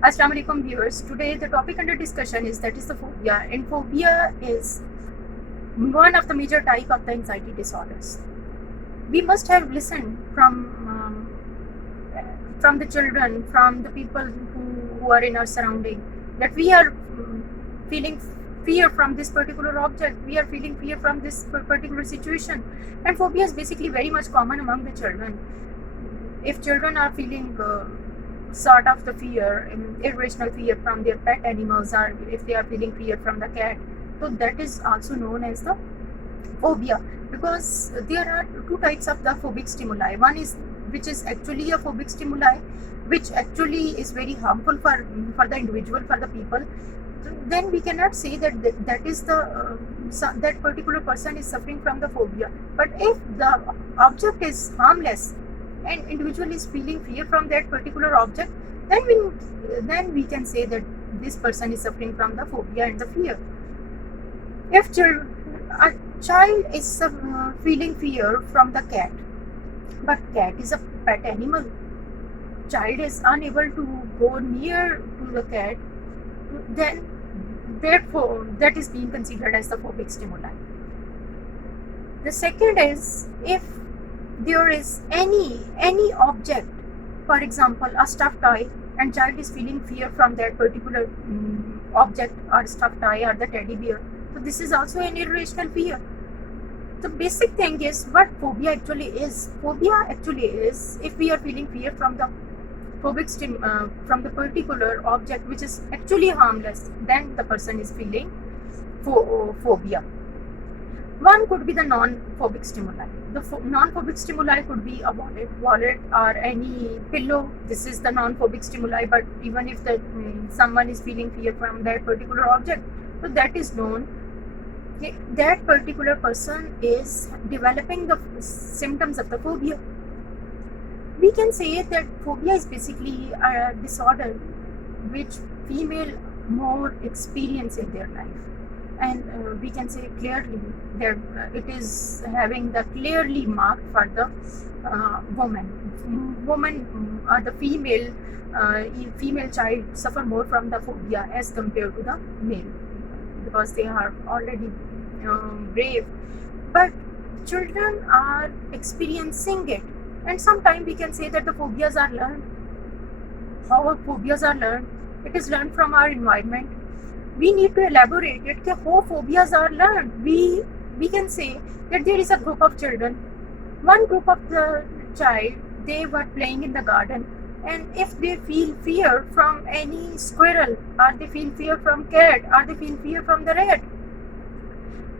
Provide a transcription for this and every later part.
Assalamu alaikum viewers. Today the topic under discussion is the phobia, and phobia is one of the major type of the anxiety disorders. We must have listened from the children, from the people who are in our surrounding, that we are feeling fear from this particular object. We are feeling fear from this particular situation, and phobia is basically very much common among the children. If children are feeling sort of the fear, irrational fear from their pet animals, or if they are feeling fear from the cat, so that is also known as the phobia, because there are two types of the phobic stimuli. One is which is actually a phobic stimuli, which actually is very harmful for the individual, for the people. Then we cannot say that that is the that particular person is suffering from the phobia. But if the object is harmless and individual is feeling fear from that particular object, then we can say that this person is suffering from the phobia and the fear. If a child is feeling fear from the cat, but cat is a pet animal, child is unable to go near to the cat, then therefore that is being considered as the phobic stimuli. The second is if there is any object, for example a stuffed toy, and child is feeling fear from that particular object or stuffed toy or the teddy bear, so this is also an irrational fear. The basic thing is what phobia actually is. Phobia actually is if we are feeling fear from the from the particular object which is actually harmless, then the person is feeling phobia. One could be the non-phobic stimuli. The non-phobic stimuli could be a wallet or any pillow. This is the non-phobic stimuli. But even if someone is feeling fear from that particular object, so that is known. That particular person is developing the symptoms of the phobia. We can say that phobia is basically a disorder which female more experience in their life, and we can say clearly that it is having the clearly marked for the woman or the female child suffer more from the phobia as compared to the male, because they are already brave. But children are experiencing it, and sometimes we can say that the phobias are learned. How phobias are learned? It is learned from our environment. We need to elaborate it how phobias are learned. We can say that there is a group of children. One group of the child, they were playing in the garden, and if they feel fear from any squirrel, or they feel fear from cat, or they feel fear from the rat,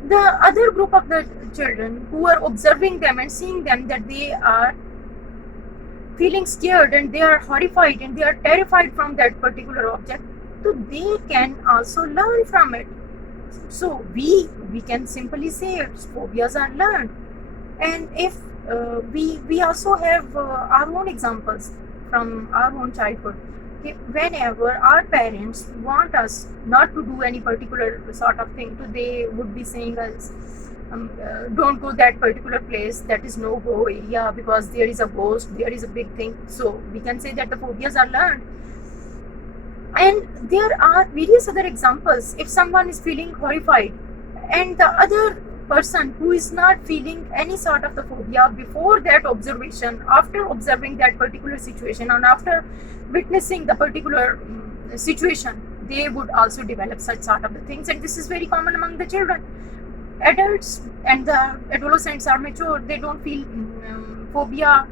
the other group of the children who are observing them and seeing them that they are feeling scared and they are horrified and they are terrified from that particular object, so they can also learn from it. So we can simply say it, phobias are learned. And if we also have our own examples from our own childhood. Whenever our parents want us not to do any particular sort of thing, so they would be saying us, don't go that particular place, that is no go area because there is a ghost, there is a big thing. So we can say that the phobias are learned. And there are various other examples. If someone is feeling horrified and the other person who is not feeling any sort of the phobia before that observation, after observing that particular situation and after witnessing the particular situation, they would also develop such sort of the things. And this is very common among the children. Adults and the adolescents are mature, they don't feel phobia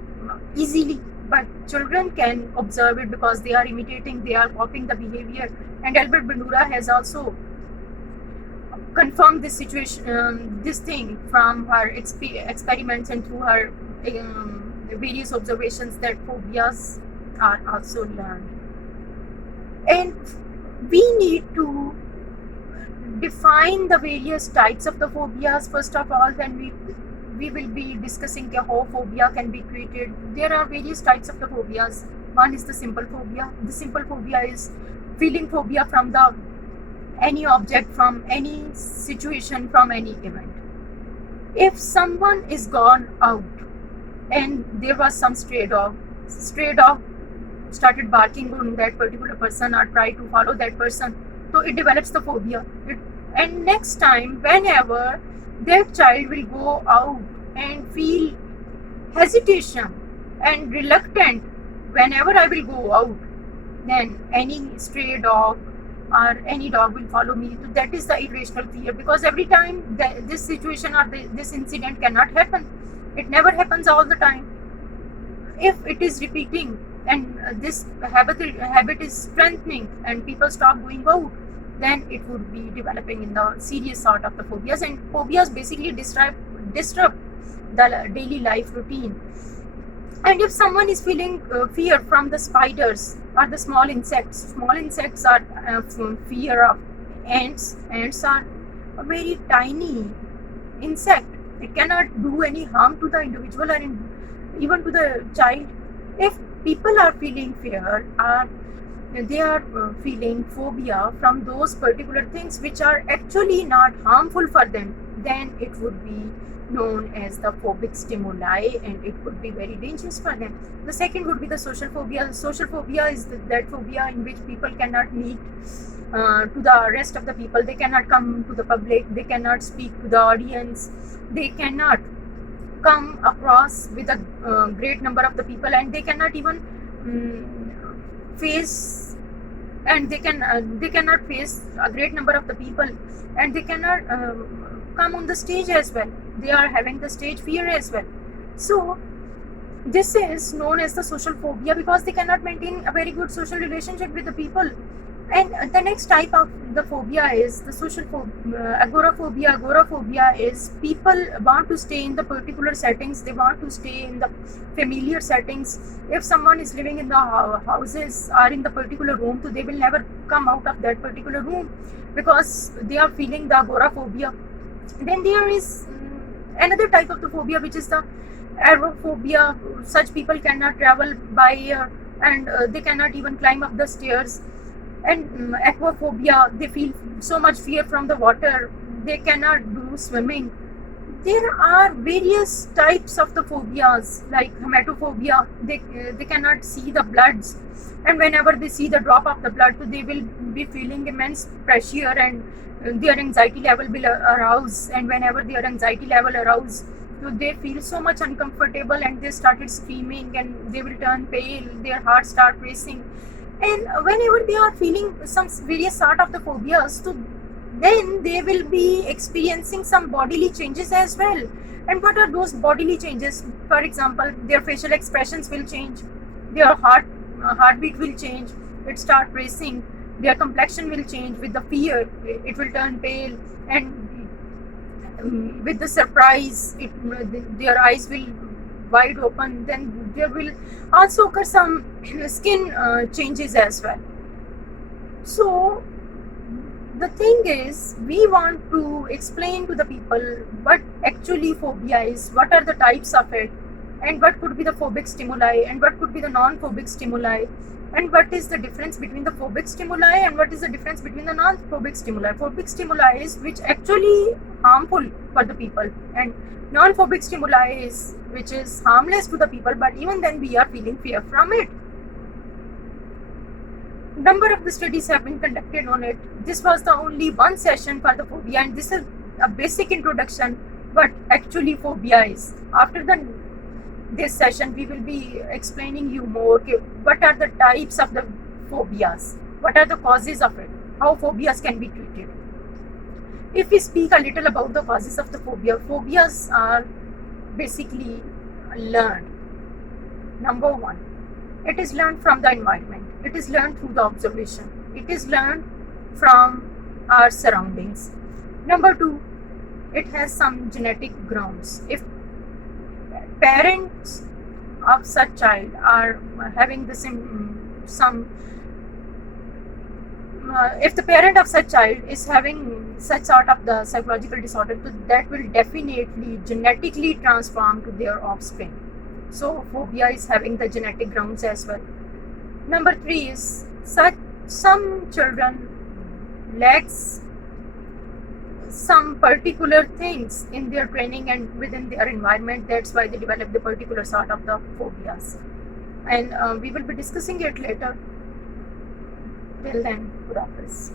easily, but children can observe it because they are imitating, they are copying the behavior. And Albert Bandura has also confirmed this situation, this thing from her experiments and through her various observations, that phobias are also learned. And we need to define the various types of the phobias first of all. When we will be discussing how phobia can be treated. There are various types of the phobias. One is the simple phobia. The simple phobia is feeling phobia from the any object, from any situation, from any event. If someone is gone out and there was some stray dog started barking on that particular person or try to follow that person. So it develops the phobia. And next time, whenever that child will go out and feel hesitation and reluctant whenever I will go out, then any stray dog or any dog will follow me. So that is the irrational fear, because every time this situation or this incident cannot happen. It never happens all the time. If it is repeating and this habit is strengthening and people stop going out, then it would be developing in the serious sort of the phobias. And phobias basically disrupt the daily life routine. And if someone is feeling fear from the spiders or the small insects are fear of ants. Ants are a very tiny insect. It cannot do any harm to the individual or even to the child. If people are feeling fear, they are feeling phobia from those particular things which are actually not harmful for them, then it would be known as the phobic stimuli, and it could be very dangerous for them. The second would be the social phobia. Social phobia is that phobia in which people cannot meet to the rest of the people. They cannot come to the public. They cannot speak to the audience. They cannot come across with a great number of the people, and they cannot even face, and they cannot face a great number of the people, and they cannot come on the stage as well. They are having the stage fear as well. So this is known as the social phobia, because they cannot maintain a very good social relationship with the people. And the next type of the phobia is the social agoraphobia. Agoraphobia is people want to stay in the particular settings. They want to stay in the familiar settings. If someone is living in the houses or in the particular room, so they will never come out of that particular room because they are feeling the agoraphobia. Then there is another type of the phobia, which is the aerophobia. Such people cannot travel by air, and they cannot even climb up the stairs. And aquaphobia, they feel so much fear from the water, they cannot do swimming. There are various types of the phobias, like hematophobia. They cannot see the bloods, and whenever they see the drop of the blood, they will be feeling immense pressure, and their anxiety level will arouse. And whenever their anxiety level arouse, so they feel so much uncomfortable, and they started screaming, and they will turn pale, their heart start racing. And whenever they are feeling some various sort of the phobias, so then they will be experiencing some bodily changes as well. And what are those bodily changes? For example, their facial expressions will change, their heartbeat will change, it start racing, their complexion will change with the fear, it will turn pale, and with the surprise, their eyes will wide open. Then there will also occur some skin changes as well. So the thing is, we want to explain to the people what actually phobia is, what are the types of it, and what could be the phobic stimuli, and what could be the non-phobic stimuli, and what is the difference between the phobic stimuli and what is the difference between the non-phobic stimuli. Phobic stimuli is which actually harmful for the people, and non-phobic stimuli is which is harmless to the people, but even then we are feeling fear from it. Number of the studies have been conducted on it. This was the only one session for the phobia, and this is a basic introduction what actually phobia is. After this session, we will be explaining you more what are the types of the phobias, what are the causes of it, how phobias can be treated. If we speak a little about the causes of the phobia, phobias are basically learned. Number one, it is learned from the environment. It is learned through the observation. It is learned from our surroundings. Number two, it has some genetic grounds. If parents of such child are having if the parent of such child is having such sort of the psychological disorder, so that will definitely genetically transform to their offspring. So phobia is having the genetic grounds as well. Number three is some children lacks some particular things in their training and within their environment. That's why they develop the particular sort of the phobias. and we will be discussing it later. Till then, good office.